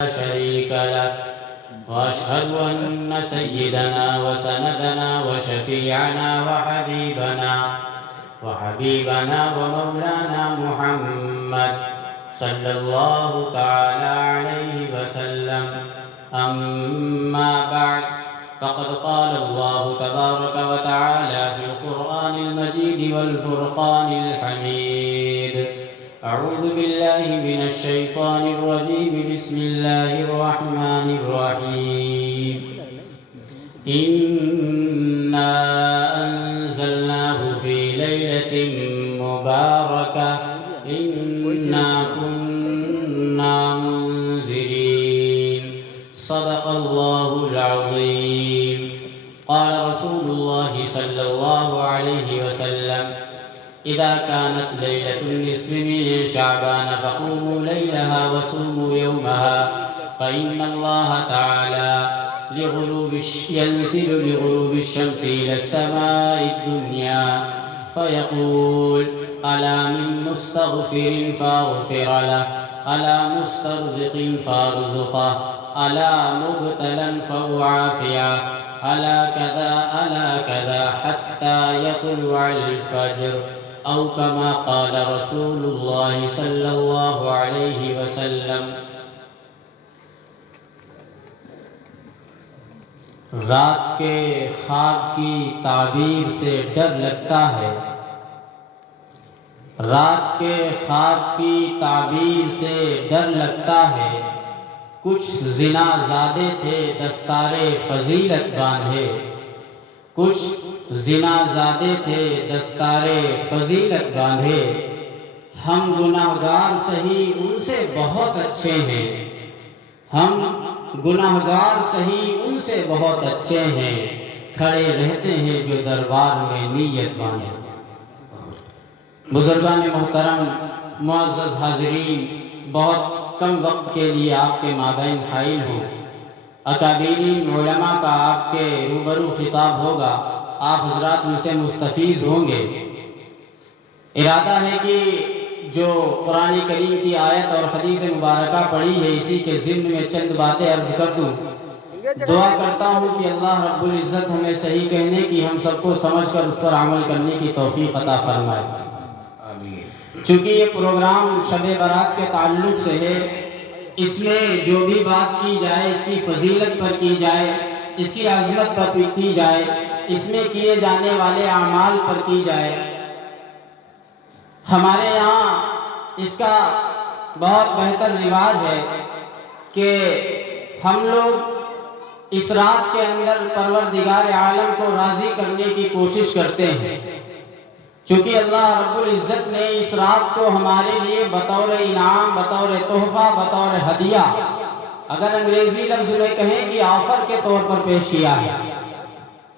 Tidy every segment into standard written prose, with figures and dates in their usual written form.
شريك له وأشهد أن سيدنا وسندنا وشفيعنا وحبيبنا ومولانا محمد صلى الله تعالى عليه وسلم. أما بعد، فقد قال الله تبارك وتعالى في القرآن المجيد والفرقان الحميد: أعوذ بالله من الشيطان الرجيم. بسم الله الرحمن الرحيم. إنا أنزلناه في ليلة مباركة إنا كنا منذرين. صدق الله العظيم. قال رسول الله صلى الله عليه وسلم: إذا كانت ليلة النصف من شعبان فقوموا ليلها وصوموا يومها، فإن الله تعالى ينزل لغروب الشمس إلى السماء الدنيا فيقول: ألا من مستغفر فأغفر له، ألا مسترزق فأرزقه، ألا مبتلا فأعافيه، ألا كذا حتى يطلع الفجر، أو كما قال رسول الله صلى الله عليه وسلم. رات کے خواب کی تعبیر سے ڈر لگتا ہے، رات کے خواب کی تعبیر سے ڈر لگتا ہے. کچھ زنا زادے تھے دستار فضیلت باندھے، کچھ زنا زادے تھے دستار فضیلت باندھے. ہم گناہگار سہی ان سے بہت اچھے ہیں، ہم گناہگار سہی ان سے بہت اچھے ہیں. کھڑے رہتے ہیں جو دربار میں نیت باندھے. بزرگان محترم، معزز حاضرین، بہت کم وقت کے لیے آپ کے مابین حائل ہوں. اکابرین علماء کا آپ کے روبرو خطاب ہوگا، آپ حضرات ان سے مستفیض ہوں گے. ارادہ ہے کہ جو قرآن کریم کی آیت اور حدیث مبارکہ پڑھی ہے اسی کے ضمن میں چند باتیں عرض کر دوں. دعا کرتا ہوں کہ اللہ رب العزت ہمیں صحیح کہنے کی، ہم سب کو سمجھ کر اس پر عمل کرنے کی توفیق عطا فرمائے. چونکہ یہ پروگرام شب برات کے تعلق سے ہے، اس میں جو بھی بات کی جائے اس کی فضیلت پر کی جائے، اس کی عظمت پر کی جائے، اس میں کیے جانے والے اعمال پر کی جائے. ہمارے یہاں اس کا بہت بہتر رواج ہے کہ ہم لوگ اس رات کے اندر پروردگار عالم کو راضی کرنے کی کوشش کرتے ہیں. چونکہ اللہ رب العزت نے اس رات کو ہمارے لیے بطور انعام، بطور تحفہ، بطور ہدیہ، اگر انگریزی لفظ میں کہیں کہ آفر کے طور پر پیش کیا ہے.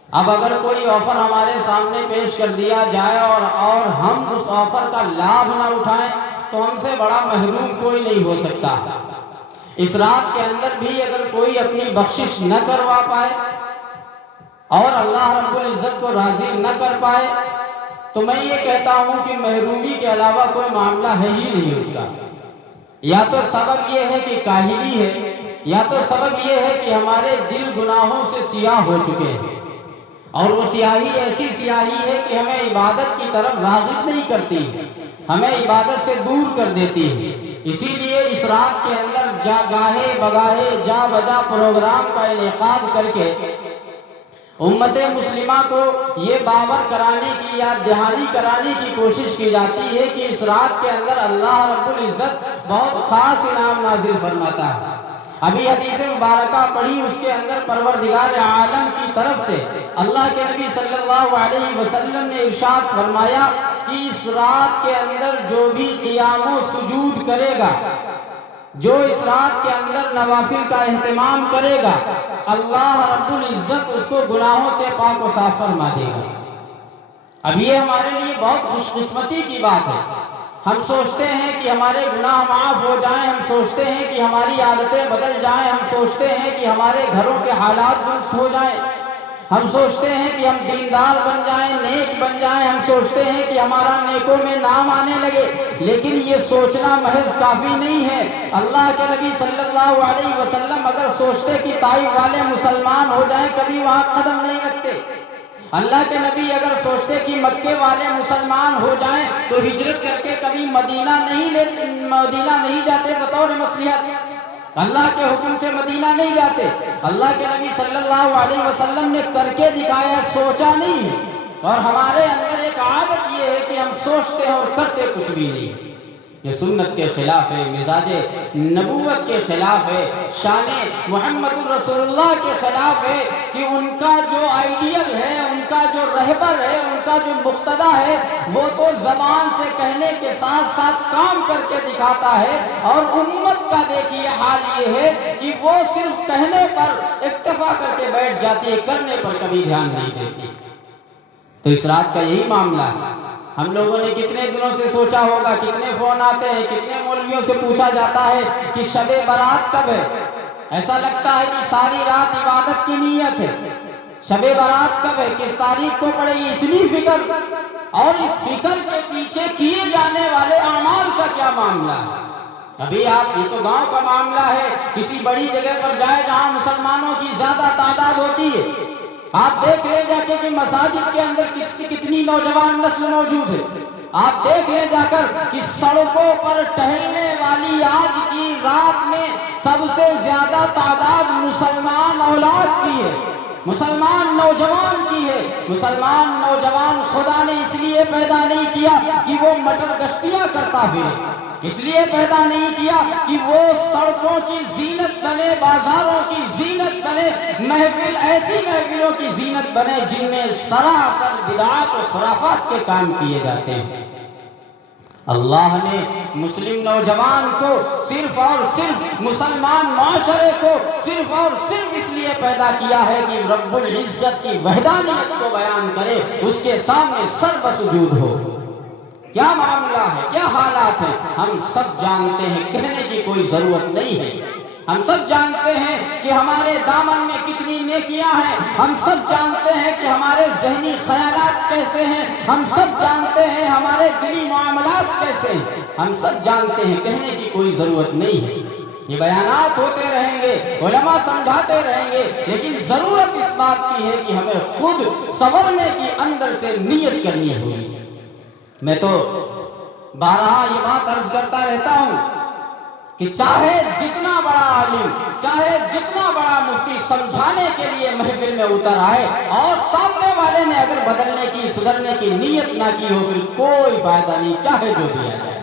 اب اگر کوئی آفر ہمارے سامنے پیش کر دیا جائے اور ہم اس آفر کا لابھ نہ اٹھائیں تو ہم سے بڑا محروم کوئی نہیں ہو سکتا. اس رات کے اندر بھی اگر کوئی اپنی بخشش نہ کروا پائے اور اللہ رب العزت کو راضی نہ کر پائے تو میں یہ کہتا ہوں کہ محرومی کے علاوہ کوئی معاملہ ہے ہی نہیں اس کا. یا تو سبب یہ ہے کہ کاہلی ہے، یا تو سبب یہ ہے کہ ہمارے دل گناہوں سے سیاہ ہو چکے ہیں، اور وہ سیاہی ایسی سیاہی ہے کہ ہمیں عبادت کی طرف راغب نہیں کرتی، ہمیں عبادت سے دور کر دیتی ہے. اسی لیے اس رات کے اندر گاہے بگاہے جا بجا پروگرام کا انعقاد کر کے امت مسلمہ کو یہ باور کرانے کی یا دہانی کرانے کی کوشش کی جاتی ہے کہ اس رات کے اندر اللہ رب العزت بہت خاص انعام نازل فرماتا ہے. ابھی حدیث مبارکہ پڑھی، اس کے اندر پروردگار عالم کی طرف سے اللہ کے نبی صلی اللہ علیہ وسلم نے ارشاد فرمایا کہ اس رات کے اندر جو بھی قیام و سجود کرے گا، جو اس رات کے اندر نوافل کا اہتمام کرے گا، اللہ رب العزت اس کو گناہوں سے پاک و صاف فرما دے گا. اب یہ ہمارے لیے بہت خوش قسمتی کی بات ہے. ہم سوچتے ہیں کہ ہمارے گناہ معاف ہو جائیں، ہم سوچتے ہیں کہ ہماری عادتیں بدل جائیں، ہم سوچتے ہیں کہ ہمارے گھروں کے حالات درست ہو جائیں، ہم سوچتے ہیں کہ ہم دیندار بن جائیں، نیک بن جائیں، ہم سوچتے ہیں کہ ہمارا نیکوں میں نام آنے لگے، لیکن یہ سوچنا محض کافی نہیں ہے۔ اللہ کے نبی صلی اللہ علیہ وسلم اگر سوچتے کہ طائف والے مسلمان ہو جائیں کبھی وہاں قدم نہیں رکھتے۔ اللہ کے نبی اگر سوچتے کہ مکے والے مسلمان ہو جائیں تو ہجرت کر کے کبھی مدینہ نہیں جاتے بطور مصلحت۔ اللہ کے حکم سے مدینہ نہیں جاتے۔ اللہ کے نبی صلی اللہ علیہ وسلم نے کر کے دکھایا، سوچا نہیں ہے۔ اور ہمارے اندر ایک عادت یہ ہے کہ ہم سوچتے ہیں اور کرتے کچھ بھی نہیں۔ یہ سنت کے خلاف ہے، مزاج نبوت کے خلاف ہے، شان محمد الرسول اللہ کے خلاف ہے کہ ان کا جو آئیڈیل ہے، ان کا جو رہبر ہے، ان کا جو مقتدی ہے، وہ تو زبان سے کہنے کے ساتھ ساتھ کام کر کے دکھاتا ہے، اور امت کا دیکھیے حال یہ ہے کہ وہ صرف کہنے پر اکتفا کر کے بیٹھ جاتی ہے، کرنے پر کبھی دھیان نہیں دیتی۔ تو اس رات کا یہی معاملہ ہے۔ ہم لوگوں نے کتنے دنوں سے سوچا ہوگا، کتنے فون آتے ہیں، کتنے مولویوں سے پوچھا جاتا ہے کہ شب برات کب ہے۔ ایسا لگتا ہے کہ ساری رات عبادت کی نیت ہے۔ شب برات کب ہے، کس تاریخ کو پڑے گی، اتنی فکر، اور اس فکر کے پیچھے کیے جانے والے اعمال کا کیا معاملہ ہے۔ ابھی آپ، یہ تو گاؤں کا معاملہ ہے، کسی بڑی جگہ پر جائے جہاں مسلمانوں کی زیادہ تعداد ہوتی ہے، آپ دیکھ لیں جا کے کہ مساجد کے اندر کتنی نوجوان نسل موجود ہے۔ آپ دیکھ لیں جا کر کہ سڑکوں پر ٹہلنے والی آج کی رات میں سب سے زیادہ تعداد مسلمان اولاد کی ہے، مسلمان نوجوان کی ہے۔ مسلمان نوجوان خدا نے اس لیے پیدا نہیں کیا کہ وہ مٹر گشتیاں کرتا پھرے، اس لیے پیدا نہیں کیا کہ وہ سڑکوں کی زینت بنے، بازاروں کی زینت بنے، محفل ایسی محفلوں کی زینت بنے جن میں سراسر بدعات و خرافات کے کام کیے جاتے ہیں۔ اللہ نے مسلم نوجوان کو صرف اور صرف، مسلمان معاشرے کو صرف اور صرف اس لیے پیدا کیا ہے کہ رب العزت کی وحدانیت کو بیان کرے، اس کے سامنے سر بسجود ہو۔ کیا معاملہ ہے، کیا حالات ہیں، ہم سب جانتے ہیں، کہنے کی کوئی ضرورت نہیں ہے۔ ہم سب جانتے ہیں کہ ہمارے دامن میں کتنی نیکیاں ہیں، ہم سب جانتے ہیں کہ ہمارے ذہنی خیالات کیسے ہیں، ہم سب جانتے ہیں ہمارے دلی معاملات کیسے ہیں، ہم سب جانتے ہیں، کہنے کی کوئی ضرورت نہیں ہے۔ یہ بیانات ہوتے رہیں گے، علماء سمجھاتے رہیں گے، لیکن ضرورت اس بات کی ہے کہ ہمیں خود سنورنے کی اندر سے نیت کرنی ہوگی۔ میں تو بارہا یہ بات عرض کرتا رہتا ہوں کہ چاہے جتنا بڑا عالم، چاہے جتنا بڑا مفتی سمجھانے کے لیے محفل میں اتر آئے اور سامنے والے نے اگر بدلنے کی، سدھرنے کی نیت نہ کی ہو، پھر کوئی فائدہ نہیں، چاہے جو بھی آ جائے۔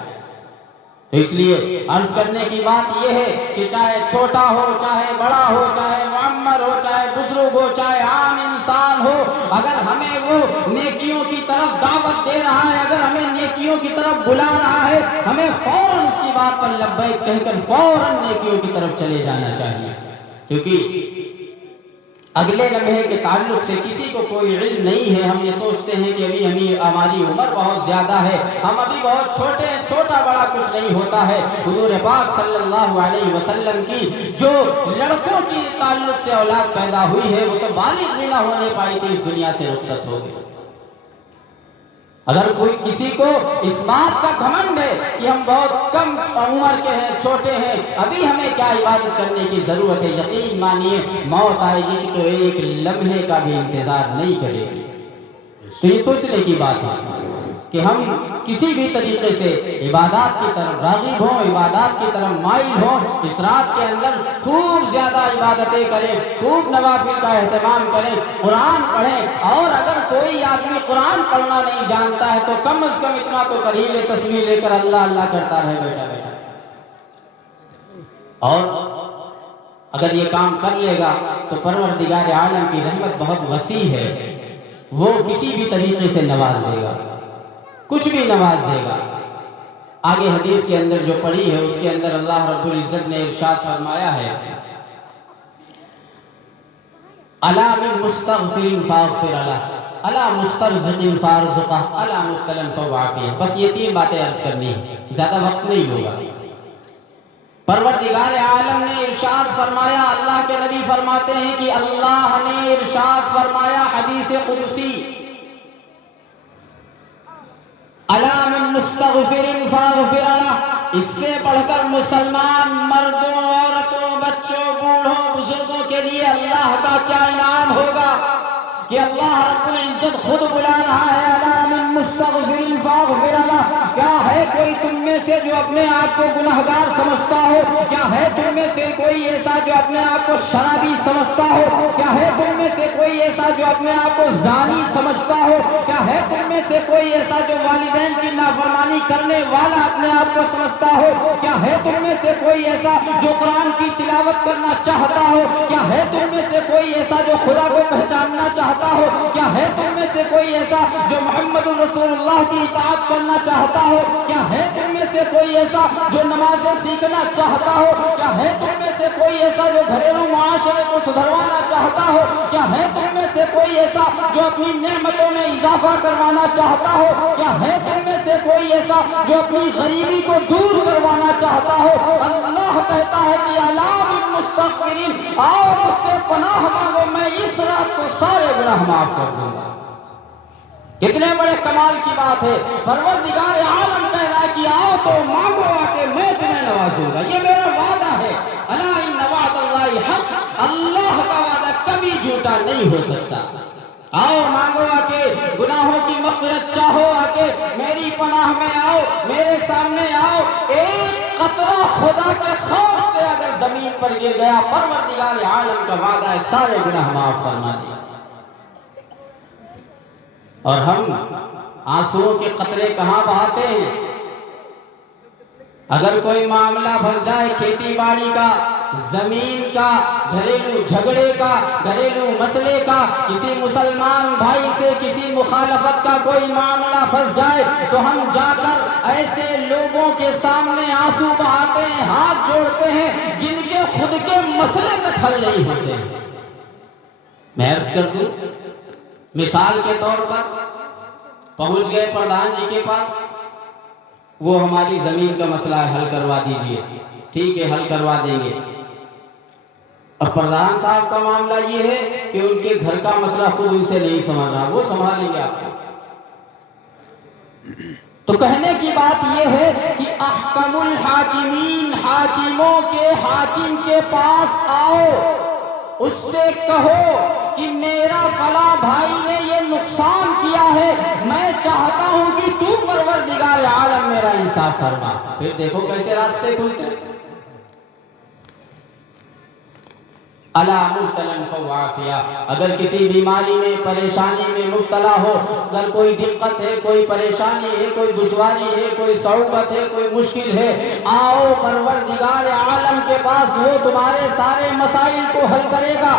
تو اس لیے عرض کرنے کی بات یہ ہے کہ چاہے چھوٹا ہو، چاہے بڑا ہو، چاہے معمر ہو، چاہے بزرگ ہو، چاہے عام انسان ہو، اگر ہمیں وہ نیکیوں کی طرف دعوت دے رہا ہے، اگر ہمیں نیکیوں کی طرف بلا رہا ہے، ہمیں فوراً اس کی بات پر لبیک کہہ کر فوراً نیکیوں کی طرف چلے جانا چاہیے، کیونکہ اگلے لمحے کے تعلق سے کسی کو کوئی علم نہیں ہے۔ ہم یہ سوچتے ہیں کہ ابھی ہماری عمر بہت زیادہ ہے، ہم ابھی بہت چھوٹے ہیں، چھوٹا بڑا کچھ نہیں ہوتا ہے۔ حضور پاک صلی اللہ علیہ وسلم کی جو لڑکوں کی تعلق سے اولاد پیدا ہوئی ہے، وہ تو بالغ بھی نہ ہونے پائی تھی، اس دنیا سے رخصت ہو گئی۔ اگر کوئی کسی کو اس بات کا گھمنڈ ہے کہ ہم بہت کم عمر کے ہیں، چھوٹے ہیں، ابھی ہمیں کیا عبادت کرنے کی ضرورت ہے، یقین مانیے موت آئے گی تو ایک لمحے کا بھی انتظار نہیں کرے گی۔ تو یہ سوچنے کی بات ہے کہ ہم کسی بھی طریقے سے عبادات کی طرف راغب ہوں، عبادات کی طرف مائل ہوں، اس رات کے اندر خوب زیادہ عبادتیں کریں، خوب نوافل کا اہتمام کریں، قرآن پڑھیں، اور اگر کوئی آدمی قرآن پڑھنا نہیں جانتا ہے تو کم از کم اتنا تو کر ہی لے، تسبیح لے کر اللہ اللہ کرتا رہے بیٹھا بیٹھا۔ اور اگر یہ کام کر لے گا تو پروردگار عالم کی رحمت بہت وسیع ہے، وہ کسی بھی طریقے سے نواز دے گا، کچھ بھی نواز دے گا۔ آگے حدیث کے اندر جو پڑھی ہے اس کے اندر اللہ رب العزت نے ارشاد فرمایا ہے، الا من مستغفر فاغفر له، الا مسترزق فارزقه، الا مبتلا فوعافيه۔ بس یہ تین باتیں عرض کرنی ہیں، زیادہ وقت نہیں ہوگا۔ پروردگار عالم نے ارشاد فرمایا، اللہ کے نبی فرماتے ہیں کہ اللہ نے ارشاد فرمایا حدیث قدسی، الا من مستغفر فاغفر لہ، اس سے بڑھ کر مسلمان مردوں، عورتوں، بچوں، بوڑھوں، بزرگوں کے لیے اللہ کا کیا انعام ہوگا کہ اللہ رب العزت خود بلا رہا ہے، الا من مستغفر فاغفر لہ۔ کیا ہے کوئی تم میں سے جو اپنے آپ کو گنہگار سمجھتا ہو؟ کیا ہے تم میں سے کوئی ایسا جو اپنے آپ کو شرابی سمجھتا ہو؟ کیا ہے تم میں سے کوئی ایسا جو اپنے آپ کو زانی سمجھتا ہو؟ کیا ہے تم میں سے کوئی ایسا جو والدین کی نافرمانی کرنے والا اپنے آپ کو سمجھتا ہو؟ کیا ہے تم میں سے کوئی ایسا جو قرآن کی تلاوت کرنا چاہتا ہو؟ کیا ہے تم میں سے کوئی ایسا جو خدا کو پہچاننا چاہتا ہو؟ کیا ہے تم میں سے کوئی ایسا جو محمد رسول اللہ کی اطاعت کرنا چاہتا ہو؟ کیا ہے تم میں سے کوئی ایسا جو نمازیں سیکھنا چاہتا ہو؟ کیا ہے تم میں سے کوئی ایسا جو گھریلو معاشرے کو سدھروانا چاہتا ہو؟ کیا ہے تم میں سے کوئی ایسا جو اپنی نعمتوں میں اضافہ کروانا چاہتا ہو؟ کیا ہے تم میں سے کوئی ایسا جو اپنی غریبی کو دور کروانا چاہتا ہو؟ اللہ کہتا ہے کہ الا من مستغفرین، آؤ مجھ سے پناہ مانگو، میں اس رات کو سارے گناہ معاف کر دوں گا۔ کتنے بڑے کمال کی بات ہے، پروردگار عالم کہہ رہا ہے کہ آؤ تو مانگو آ کے میں تمہیں نوازوں گا، یہ میرا وعدہ ہے۔ الا ان وعد اللہ حق، اللہ کا وعدہ کبھی جھوٹا نہیں ہو سکتا۔ آؤ مانگو آ کے، گناہوں کی مغفرت چاہو آ کے، میری پناہ میں آؤ، میرے سامنے آؤ۔ ایک قطرہ خدا کے خوف سے اگر زمین پر گر گیا، پروردگار عالم کا وعدہ ہے سارے گناہ معاف فرما دے۔ اور ہم آنسوؤں کے قطرے کہاں بہاتے ہیں؟ اگر کوئی معاملہ پھنس جائے، کھیتی باڑی کا، زمین کا، گھریلو جھگڑے کا، گھریلو مسئلے کا، کسی مسلمان بھائی سے کسی مخالفت کا کوئی معاملہ پھنس جائے، تو ہم جا کر ایسے لوگوں کے سامنے آنسو بہاتے ہیں، ہاتھ جوڑتے ہیں جن کے خود کے مسئلے تک حل نہیں ہوتے ہیں۔ میں عرض کر دوں، مثال کے طور پر پہنچ گئے پردھان جی کے پاس، وہ ہماری زمین کا مسئلہ حل کروا دیجیے، ٹھیک ہے حل کروا دیں گے۔ اب پردھان صاحب کا معاملہ یہ ہے کہ ان کے گھر کا مسئلہ خود ان سے نہیں سمجھ رہا، وہ سنبھالیں گے آپ کو۔ تو کہنے کی بات یہ ہے کہ احکم الحاکمین، حاکموں کے حاکم کے پاس آؤ، اس سے کہو کہ میرا فلاں بھائی نے یہ نقصان کیا ہے، میں چاہتا ہوں کہ تو پروردگار عالم میرا انصاف فرما۔ پھر دیکھو کیسے راستے کھلتے ہیں۔ الا مبتلا فعافیہ، اگر کسی بیماری میں، پریشانی میں مبتلا ہو، اگر کوئی دقت ہے، کوئی پریشانی ہے، کوئی دشواری ہے، کوئی صعوبت ہے، کوئی مشکل ہے، آؤ پروردگار عالم کے پاس، وہ تمہارے سارے مسائل کو حل کرے گا۔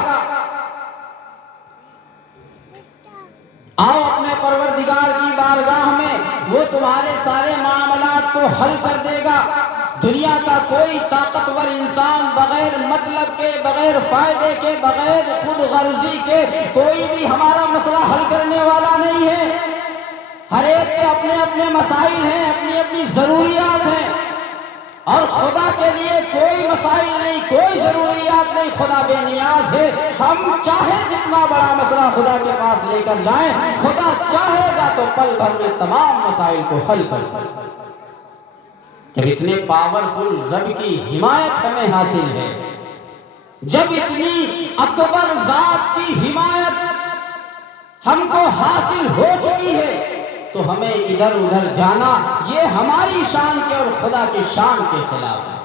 آؤ اپنے پروردگار کی بارگاہ میں، وہ تمہارے سارے معاملات کو حل کر دے گا۔ دنیا کا کوئی طاقتور انسان بغیر مطلب کے، بغیر فائدے کے، بغیر خود غرضی کے کوئی بھی ہمارا مسئلہ حل کرنے والا نہیں ہے۔ ہر ایک کے اپنے اپنے مسائل ہیں، اپنی اپنی ضروریات ہیں، اور خدا کے لیے کوئی مسائل نہیں، کوئی ضروریات نہیں، خدا بے نیاز ہے۔ ہم چاہے جتنا بڑا مسئلہ خدا کے پاس لے کر جائیں، خدا چاہے گا تو پل بھر میں تمام مسائل کو حل کر دے۔ جب اتنے پاورفل رب کی حمایت ہمیں حاصل ہے، جب اتنی اکبر ذات کی حمایت ہم کو حاصل ہو چکی ہے، تو ہمیں ادھر ادھر جانا یہ ہماری شان کے اور خدا کی شان کے خلاف ہے۔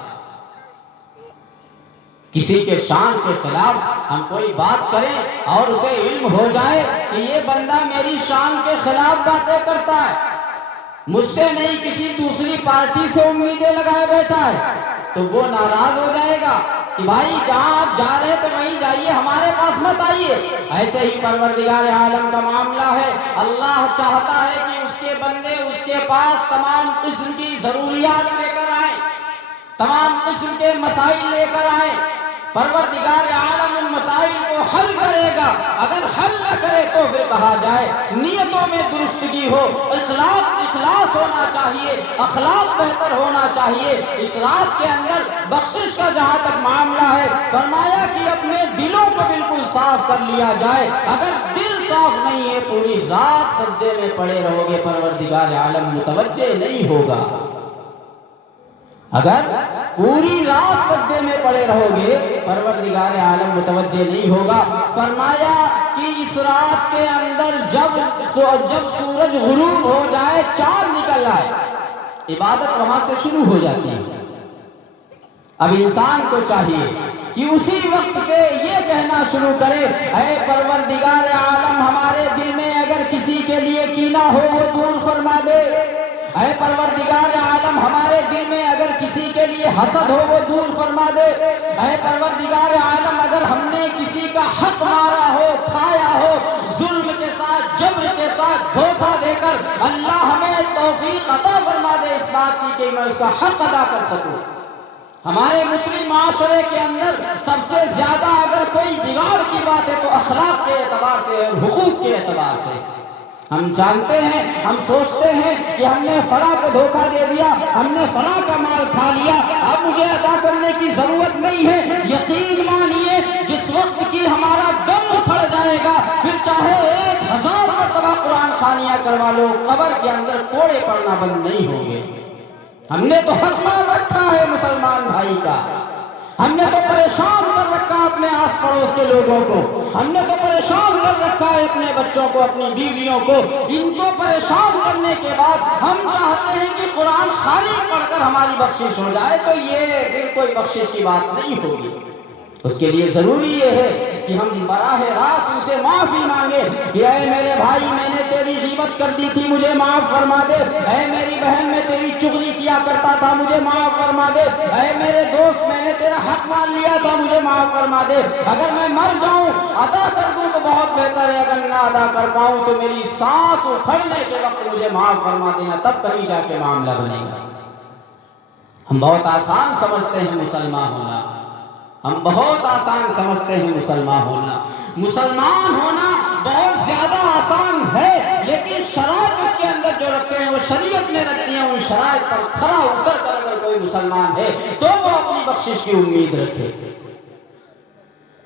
کسی کے شان کے خلاف ہم کوئی بات کریں اور اسے علم ہو جائے کہ یہ بندہ میری شان کے خلاف باتیں کرتا ہے، مجھ سے نہیں کسی دوسری پارٹی سے امیدیں لگائے بیٹھا ہے، تو وہ ناراض ہو جائے گا کہ بھائی جہاں آپ جا رہے تو وہیں جائیے، ہمارے پاس مت آئیے۔ ایسے ہی پروردگار عالم کا معاملہ ہے، اللہ چاہتا ہے کہ اس کے بندے اس کے پاس تمام قسم کی ضروریات لے کر آئیں، تمام قسم کے مسائل لے کر آئیں۔ پروردگار عالم تمام مسائل کو حل کرے گا. اگر حل نہ کرے تو پھر کہا جائے نیتوں میں درستگی ہو, اخلاص ہونا چاہیے, اخلاق بہتر ہونا چاہیے. اس رات کے اندر بخشش کا جہاں تک معاملہ ہے, فرمایا کہ اپنے دلوں کو بالکل صاف کر لیا جائے. اگر دل صاف نہیں ہے, پوری رات سجدے میں پڑے رہو گے, پروردگار عالم متوجہ نہیں ہوگا. اگر پوری رات سجدے میں پڑے رہو گے, پروردگار عالم متوجہ نہیں ہوگا. فرمایا کہ اس رات کے اندر جب سورج غروب ہو جائے, چاند نکل آئے, عبادت وہاں سے شروع ہو جاتی ہے. اب انسان کو چاہیے کہ اسی وقت سے یہ کہنا شروع کرے, اے پروردگار عالم ہمارے دل میں اگر کسی کے لیے کینہ ہو وہ دور فرما دے. اے پروردگار عالم ہمارے دل میں اگر کسی کے لیے حسد ہو وہ دور فرما دے. اے پروردگار عالم اگر ہم نے کسی کا حق مارا ہو, کھایا ہو, ظلم کے ساتھ, جبر کے ساتھ, دھوکہ دے کر, اللہ ہمیں توفیق عطا فرما دے اس بات کی کہ میں اس کا حق ادا کر سکوں. ہمارے مسلم معاشرے کے اندر سب سے زیادہ اگر کوئی بگاڑ کی بات ہے تو اخلاق کے اعتبار سے اور حقوق کے اعتبار سے. ہم جانتے ہیں, ہم سوچتے ہیں کہ ہم نے فلاں کو دھوکہ دے دیا, ہم نے فلاں کا مال کھا لیا, اب مجھے ادا کرنے کی ضرورت نہیں ہے. یقین مانیے جس وقت کی ہمارا دم اکھڑ جائے گا, پھر چاہے 1000 مرتبہ قرآن خوانیاں کروا لو, قبر کے اندر کوڑے پڑنا بند نہیں ہوں گے. ہم نے تو حق مار رکھا ہے مسلمان بھائی کا, ہم نے تو پریشان کر رکھا اپنے آس پڑوس کے لوگوں کو, ہم نے تو پریشان کر رکھا ہے اپنے بچوں کو, اپنی بیویوں کو. ان کو پریشان کرنے کے بعد ہم چاہتے ہیں کہ قرآن خالی پڑھ کر ہماری بخشش ہو جائے, تو یہ پھر کوئی بخشش کی بات نہیں ہوگی. اس کے لیے ضروری یہ ہے کہ ہم براہ راست ان سے معافی مانگے کہ اے میرے بھائی میں نے تیری غیبت کر دی تھی, مجھے معاف فرما دے. اے میری بہن میں تیری چغلی کیا کرتا تھا, مجھے معاف فرما دے. اے میرے دوست میں نے تیرا حق مان لیا تھا, مجھے معاف فرما دے. اگر میں مر جاؤں ادا کر دوں تو بہت بہتر ہے, اگر نہ ادا کر پاؤں تو میری سانس اکھڑنے کے وقت مجھے معاف فرما دینا, تب کہیں جا کے معاملہ بنے گا. ہم بہت آسان سمجھتے ہیں مسلمان ہونا, ہم بہت آسان سمجھتے ہیں مسلمان ہونا. مسلمان ہونا بہت زیادہ آسان ہے, لیکن شرائط اس کے اندر جو رکھتے ہیں وہ شریعت نے رکھتی ہیں. ان شرائط پر کھرا اتر کر اگر کوئی مسلمان ہے تو وہ اپنی بخشش کی امید رکھے.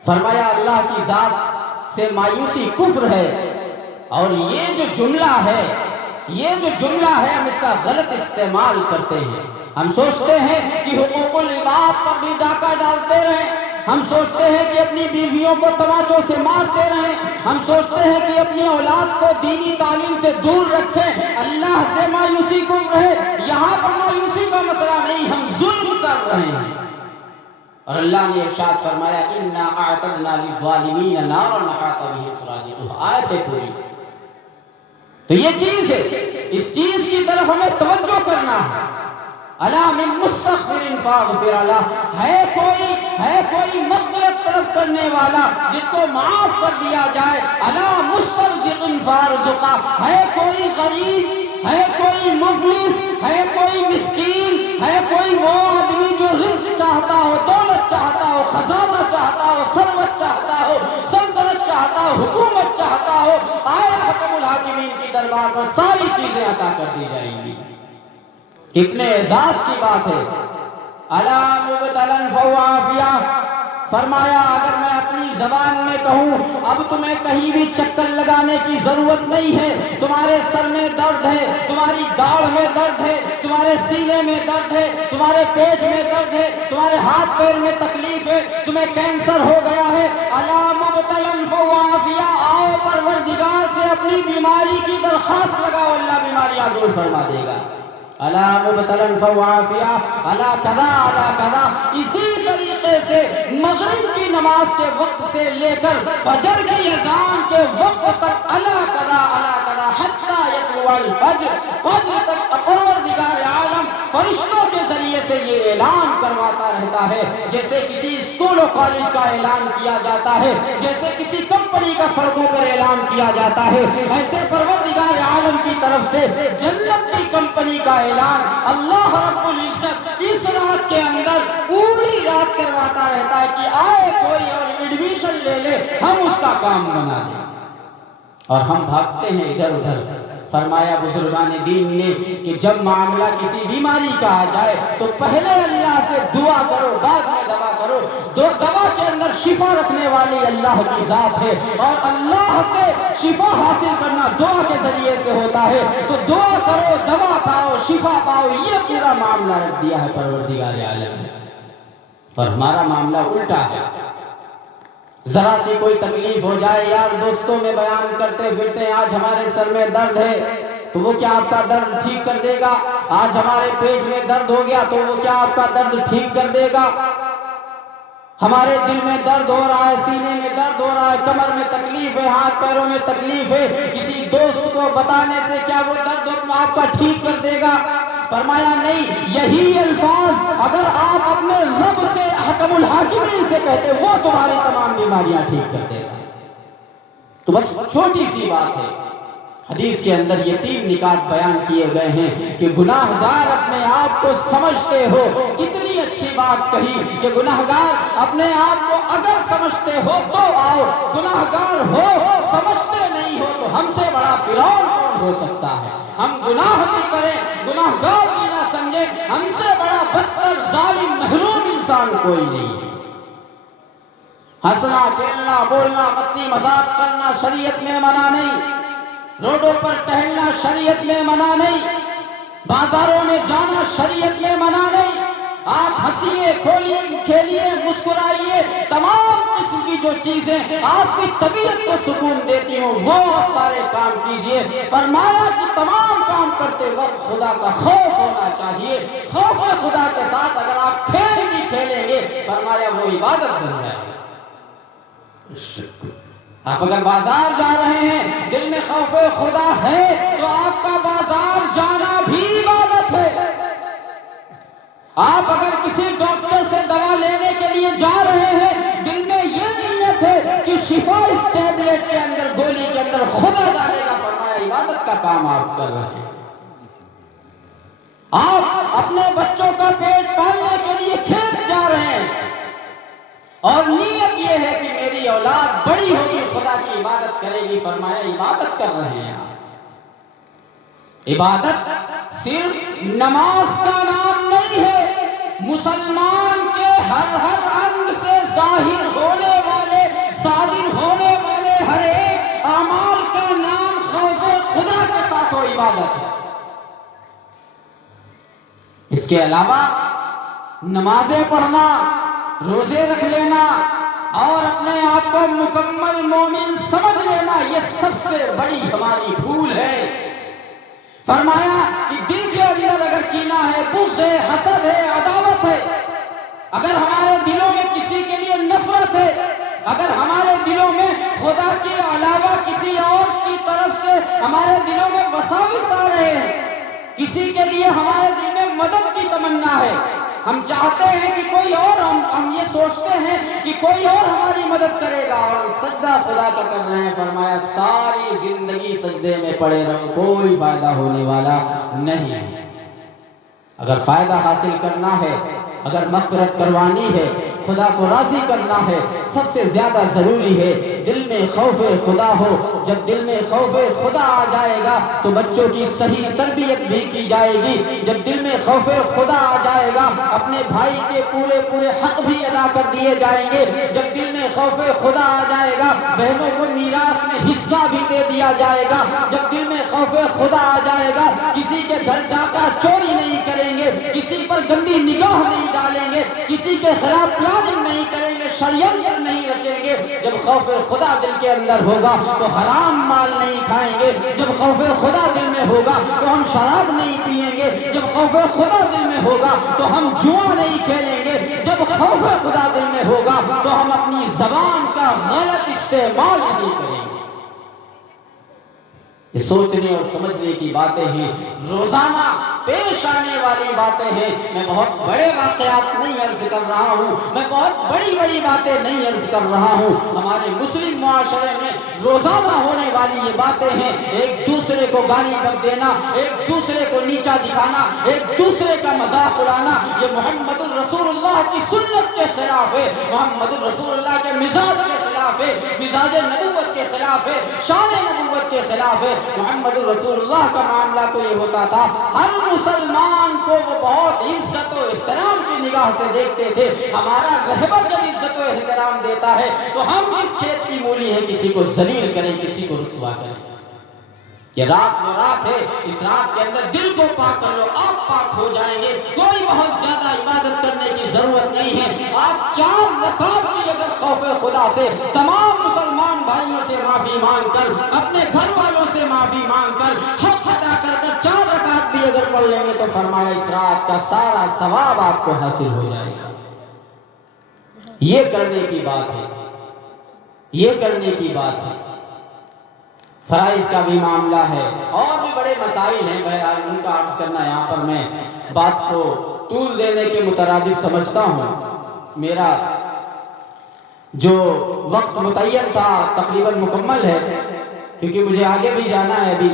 فرمایا اللہ کی ذات سے مایوسی کفر ہے. اور یہ جو جملہ ہے ہم اس کا غلط استعمال کرتے ہیں. ہم سوچتے ہیں کہ حقوق العباد پر بھی ڈاکہ ڈالتے رہیں, ہم سوچتے ہیں کہ اپنی بیویوں کو تماچوں سے مارتے رہیں, ہم سوچتے ہیں کہ اپنی اولاد کو دینی تعلیم سے دور رکھیں. اللہ سے مایوسی کم رہے, یہاں پر مایوسی کا مسئلہ نہیں, ہم ظلم کر رہے ہیں. اور اللہ نے ارشاد فرمایا اِنَّا أَعْتَدْنَا لِلظَّالِمِينَ نَارًا أَحَاطَ بِهِمْ سُرَادِقُهَا. آیت ہے پوری. تو یہ چیز ہے, اس چیز کی طرف ہمیں توجہ کرنا ہے. الا من مستغفر فاغفر له, ہے کوئی مغفرت طلب کرنے والا جس کو معاف کر دیا جائے. الا مسترزق فارزقا, ہے کوئی غریب, ہے کوئی مفلس, ہے کوئی مسکین, ہے کوئی وہ آدمی جو رزق چاہتا ہو, دولت چاہتا ہو, خزانہ چاہتا ہو, ثروت چاہتا ہو, سلطنت چاہتا ہو, حکومت چاہتا ہو, آئے حکم الحاکمین کی دربار پر ساری چیزیں عطا کر دی جائیں گی. کتنے اعزاز کی بات ہے. الا مبتلا فهو عافیہ. فرمایا اگر میں اپنی زبان میں کہوں اب تمہیں کہیں بھی چکر لگانے کی ضرورت نہیں ہے, تمہارے سر میں درد ہے, تمہاری داڑھ میں درد ہے, تمہارے سینے میں درد ہے, تمہارے پیٹ میں درد ہے, تمہارے ہاتھ پیر میں تکلیف ہے, تمہیں کینسر ہو گیا ہے, الا مبتلا فهو عافیہ, آؤ پروردگار سے اپنی بیماری کی درخواست لگاؤ, اللہ بیماریاں دور فرما دے گا. الا مبتلا فهو عافیہ, الا کذا الا کذا. اسی طریقے سے مغرب کی نماز کے وقت سے لے کر فجر کی اذان کے وقت تک الا کذا حتی یطلع الفجر, فجر تک پروردگار عالم فرشتوں کے ذریعے سے یہ اعلان کرواتا رہتا ہے, جیسے کسی اسکول و کالج کا اعلان کیا جاتا ہے, جیسے کسی کمپنی کا سڑکوں پر اعلان کیا جاتا ہے, ایسے پروردگار عالم کی طرف سے جنت کی کمپنی کا اعلان اللہ رب العزت اس رات کے اندر پوری رات کرواتا رہتا ہے کہ آئے کوئی اور ایڈمیشن لے لے، ہم اس کا کام بنا دیں، اور ہم بھاگتے ہیں ادھر ادھر۔ فرمایا بزرگان دین نے کہ جب معاملہ کسی بیماری کا آ جائے تو پہلے اللہ سے دعا کرو، بعد میں دوا کرو۔ دوا کے اندر شفا رکھنے والی اللہ کی ذات ہے، اور اللہ سے شفا حاصل کرنا دعا کے ذریعے سے ہوتا ہے۔ تو دعا کرو، دوا کھاؤ، شفا پاؤ، یہ پورا معاملہ رکھ دیا ہے پروردگار عالم نے۔ اور ہمارا معاملہ الٹا ہے، ذرا سی کوئی تکلیف ہو جائے، یار دوستوں میں بیان کرتے پھرتے ہیں آج ہمارے سر میں درد ہے، تو وہ کیا آپ کا درد ٹھیک کر دے گا؟ آج ہمارے پیٹ میں درد ہو گیا تو وہ کیا آپ کا درد ٹھیک کر دے گا؟ ہمارے دل میں درد ہو رہا ہے، سینے میں درد ہو رہا ہے، کمر میں تکلیف ہے، ہاتھ پیروں میں تکلیف ہے، کسی دوست کو بتانے سے کیا وہ درد آپ کا ٹھیک کر دے گا؟ فرمایا نہیں، یہی الفاظ اگر آپ اپنے رب سے حکم الحاکمین سے کہتے وہ تمہاری تمام بیماریاں ٹھیک کر دے گا۔ تو بس چھوٹی سی بات ہے، حدیث کے اندر یہ 3 نکات بیان کیے گئے ہیں کہ گناہ گار اپنے آپ کو سمجھتے ہو، کتنی اچھی بات کہی کہ گناہ گار اپنے آپ کو اگر سمجھتے ہو تو آؤ، گناہ گار ہو سمجھتے نہیں ہو تو ہم سے بڑا فرعون کون ہو سکتا ہے؟ ہم گناہ بھی کریں، گناہ گار بھی نہ سمجھیں، ہم سے بڑا بدتر ظالم محروم انسان کوئی نہیں ہے۔ ہنسنا کھیلنا بولنا مستی مذاق کرنا شریعت میں منع نہیں، روڈوں پر ٹہلنا شریعت میں منع نہیں، بازاروں میں جانا شریعت میں منع نہیں۔ آپ ہنسیے کھیلیے مسکرائیے، تمام قسم کی جو چیزیں آپ کی طبیعت کو سکون دیتی ہوں وہ آپ سارے کام کیجئے۔ فرمایا کہ تمام کام کرتے وقت خدا کا خوف ہونا چاہیے، خوف خدا کے ساتھ اگر آپ کھیل بھی کھیلیں گے فرمایا وہ عبادت بن جائے گی۔ آپ اگر بازار جا رہے ہیں دل میں خوف خدا ہے تو آپ کا بازار جانا بھی عبادت ہے۔ آپ اگر کسی ڈاکٹر سے دوا لینے کے لیے جا رہے ہیں دل میں یہ نیت ہے کہ شفا اس ٹیبلٹ کے اندر گولی کے اندر خدا ڈالے گا، فرمایا عبادت کا کام آپ کر رہے ہیں۔ آپ اپنے بچوں کا پیٹ پالنے کے لیے کھیت جا رہے ہیں اور نیت یہ ہے کہ میری اولاد بڑی ہوگی خدا کی عبادت کرے گی، فرمایا عبادت کر رہے ہیں آپ۔ عبادت صرف نماز کا نام نہیں ہے، مسلمان کے ہر انگ سے ظاہر ہونے والے صادر ہونے والے ہر ایک اعمال کا نام خوف خدا کے ساتھ وہ عبادت ہے۔ اس کے علاوہ نمازیں پڑھنا، روزے رکھ لینا اور اپنے آپ کو مکمل مومن سمجھ لینا یہ سب سے بڑی ہماری بھول ہے۔ فرمایا کہ دل کے اندر اگر کینہ ہے، بغض ہے، حسد ہے، عداوت ہے، اگر ہمارے دلوں میں کسی کے لیے نفرت ہے، اگر ہمارے دلوں میں خدا کے علاوہ کسی اور کی طرف سے ہمارے دلوں میں وساوس آ رہے ہیں، کسی کے لیے ہمارے دل میں مدد کی تمنا ہے، ہم چاہتے ہیں کہ کوئی اور ہم یہ سوچتے ہیں کہ کوئی اور ہماری مدد کرے گا اور سجدہ خدا کا کر رہے ہیں، فرمایا ساری زندگی سجدے میں پڑے رہو، کوئی فائدہ ہونے والا نہیں ہے۔ اگر فائدہ حاصل کرنا ہے، اگر مغفرت کروانی ہے، خدا کو راضی کرنا ہے، سب سے زیادہ ضروری ہے دل میں خوف خدا ہو۔ جب دل میں خوف خدا آ جائے گا تو بچوں کی صحیح تربیت بھی کی جائے گی۔ جب دل میں خوف خدا آ جائے گا اپنے بھائی کے پورے حق بھی ادا کر دیے جائیں گے۔ جب دل میں خوف خدا آ جائے گا بہنوں کو میراث میں حصہ بھی دے دیا جائے گا۔ جب دل میں خوف خدا آ جائے گا کسی کے گھر ڈاکہ چوری نہیں کریں گے، کسی پر گندی نگاہ نہیں ڈالیں گے، کسی کے خلاف پلاننگ نہیں کریں گے، شریعت نہیں رچیں گے۔ جب خوف خدا دل کے اندر ہوگا تو حرام مال نہیں کھائیں گے۔ جب خوف خدا دل میں ہوگا تو ہم شراب نہیں پیئیں گے۔ جب خوف خدا دل میں ہوگا تو ہم جوا نہیں کھیلیں گے۔ جب خوف خدا دل میں ہوگا تو ہم اپنی زبان کا غلط استعمال نہیں کریں گے۔ یہ سوچنے اور سمجھنے کی باتیں ہیں، روزانہ پیش آنے والی باتیں ہیں۔ میں بہت بڑے واقعات نہیں عرض کر رہا ہوں، میں بہت بڑی باتیں نہیں عرض کر رہا ہوں۔ ہمارے مسلم معاشرے میں روزانہ ہونے والی یہ باتیں ہیں، ایک دوسرے کو گالی بک دینا، ایک دوسرے کو نیچا دکھانا، ایک دوسرے کا مذاق اڑانا، یہ محمد الرسول اللہ کی سنت کے خلاف ہے، محمد الرسول اللہ کے مزاج کے خلاف ہے، مزاج نبوت کے خلاف ہے، شان نبوت کے خلاف ہے۔ محمد رسول اللہ کا معاملہ تو یہ ہوتا تھا، ہر مسلمان کو وہ بہت عزت و احترام کی نگاہ سے دیکھتے تھے۔ ہمارا رہبر جب عزت و احترام دیتا ہے تو ہم کس کھیت کی مولی ہے کسی کو ذلیل کریں، کسی کو رسوا کریں؟ یہ رات و رات ہے، اس رات کے اندر دل کو پاک کر لو، آپ پاک ہو جائیں گے۔ کوئی بہت زیادہ عبادت کرنے کی ضرورت نہیں ہے، آپ 4 رکعت کی اگر خوف خدا سے تمام مسلمان بھائیوں سے معافی مانگ کر، اپنے گھر والوں سے معافی مانگ کر، حق ادا کر کر 4 رکعت بھی اگر پڑھ لیں گے تو فرمایا اس رات کا سارا ثواب آپ کو حاصل ہو جائے گا۔ یہ کرنے کی بات ہے، یہ کرنے کی بات ہے۔ فرائض کا بھی معاملہ ہے، اور بھی بڑے مسائل ہیں، بہرحال ان کا عرض کرنا یہاں پر میں بات کو طول دینے کے مترادف سمجھتا ہوں۔ میرا جو وقت متعین تھا تقریباً مکمل ہے، کیونکہ مجھے آگے بھی جانا ہے ابھی،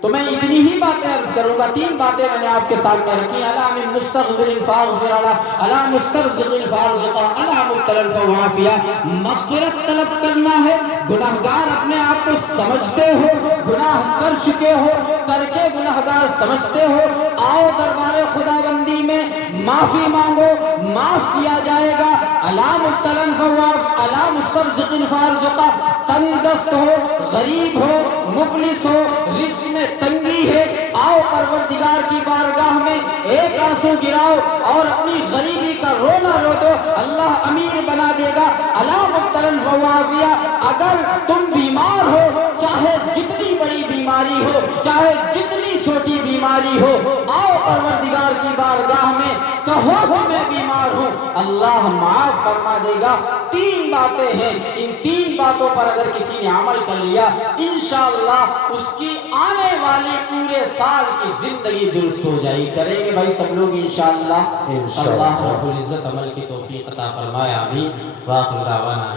تو میں اتنی ہی باتیں عرض کروں گا۔ 3 باتیں میں نے آپ کے سامنے رکھی، الا من مستغفر فاغفر الا مسترزق فارزق الا مبتلا فعافیہ۔ مغفرت طلب کرنا ہے، گناہگار اپنے آپ کو سمجھتے ہو، گناہ کر چکے ہو، کر کے گناہگار سمجھتے ہو، آؤ دربار خدا بندی میں معافی مانگو، معاف کیا جائے گا۔ الا مبتلا فعاف الا مسترزق فارزق، تنگ دست ہو، غریب ہو، مفلس ہو، رزق میں تنگی ہے، آؤ پروردگار کی بارگاہ میں ایک آنسو گراؤ اور اپنی غریبی کا رونا رو دو، اللہ امیر بنا دے گا۔ الا مبتلا فعافیہ، اگر تم بیمار ہو، چاہے جتنی بڑی بیماری ہو، چاہے جتنی چھوٹی بیماری ہو، آؤ پروردگار کی بارگاہ میں کہو کہ میں بیمار ہوں، اللہ معاف فرما دے گا۔ 3 باتیں ہیں، ان 3 باتوں پر اگر کسی نے عمل کر لیا، انشاءاللہ اس کی آنے والی پورے سال کی زندگی درست ہو جائے گی۔ کریں گے بھائی سب لوگ انشاءاللہ؟ اللہ رب العزت عمل کی توفیق عطا فرمائے، آمین۔ وآخر دعوانا